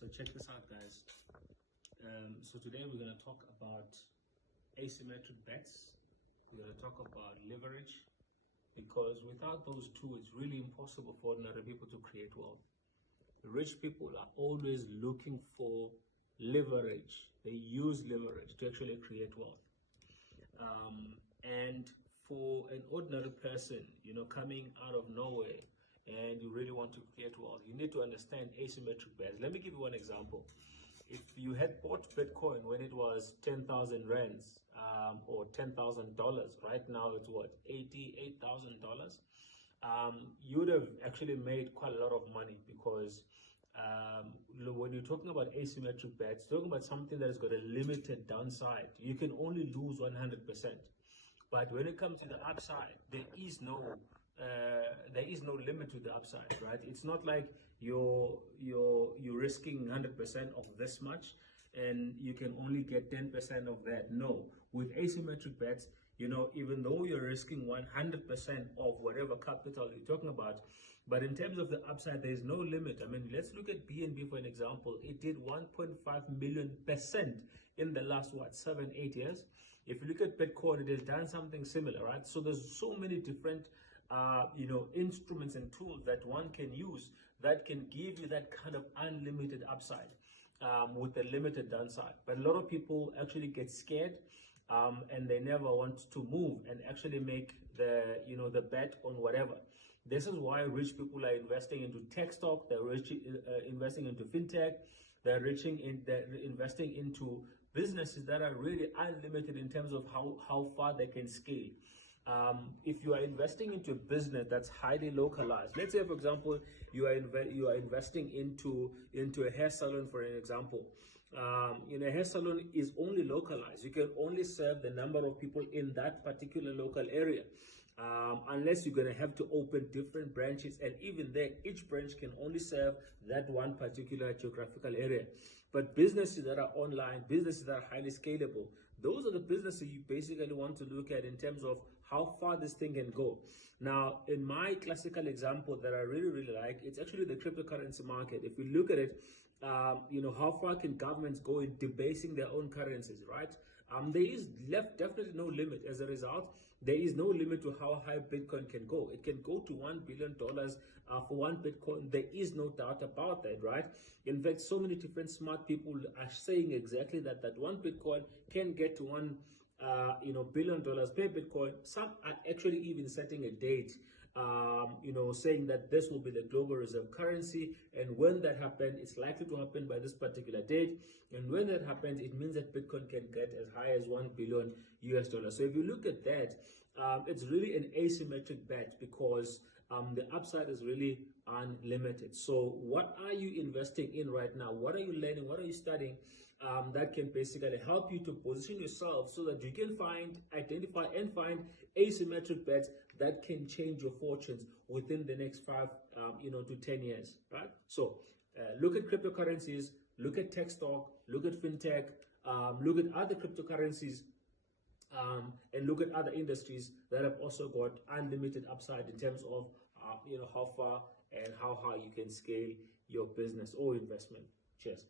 So check this out, guys. So today we're going to talk about asymmetric bets. We're going to talk about leverage, because without those two, it's really impossible for ordinary people to create wealth. Rich people are always looking for leverage. They use leverage to actually create wealth. And for an ordinary person, coming out of nowhere, and you really want to create wealth, you need to understand asymmetric bets. Let me give you one example. If you had bought Bitcoin when it was 10,000 rands or $10,000, right now it's what, $88,000, you would have actually made quite a lot of money, because when you're talking about asymmetric bets, talking about something that has got a limited downside, you can only lose 100%. But when it comes to the upside, there is no limit to the upside, right? It's not like you're risking 100% of this much and you can only get 10% of that. No, with asymmetric bets, even though you're risking 100% of whatever capital you're talking about, but in terms of the upside, there's no limit. I mean, let's look at BNB for an example. It did 1.5 million% in the last, 7-8 years. If you look at Bitcoin, it has done something similar, right? So there's so many different instruments and tools that one can use that can give you that kind of unlimited upside with a limited downside. But a lot of people actually get scared and they never want to move and actually make the bet on whatever. This is why rich people are investing into tech stock. They're investing into fintech. They're investing into businesses that are really unlimited in terms of how far they can scale. If you are investing into a business that's highly localized, let's say, for example, you are investing into a hair salon, for an example. A hair salon is only localized. You can only serve the number of people in that particular local area, unless you're going to have to open different branches, and even there, each branch can only serve that one particular geographical area. But businesses that are online, businesses that are highly scalable, those are the businesses you basically want to look at in terms of how far this thing can go. Now, in my classical example that I really like, it's actually the cryptocurrency market. If we look at it, how far can governments go in debasing their own currencies, right? There is definitely no limit. As a result, there is no limit to how high Bitcoin can go. It can go to $1 billion for one Bitcoin. There is no doubt about that, right? In fact, so many different smart people are saying exactly that one Bitcoin can get to $1 billion per Bitcoin. Some are actually even setting a date, saying that this will be the global reserve currency, and when that happens, it's likely to happen by this particular date. And when that happens, it means that Bitcoin can get as high as $1 billion US. So if you look at that, it's really an asymmetric bet, because the upside is really unlimited. So what are you investing in right now? What are you learning? What are you studying that can basically help you to position yourself so that you can identify and find asymmetric bets that can change your fortunes within the next 5 to 10 years, right? So look at cryptocurrencies, look at tech stock, look at fintech, look at other cryptocurrencies, and look at other industries that have also got unlimited upside in terms of how far and how high you can scale your business or investment. Cheers.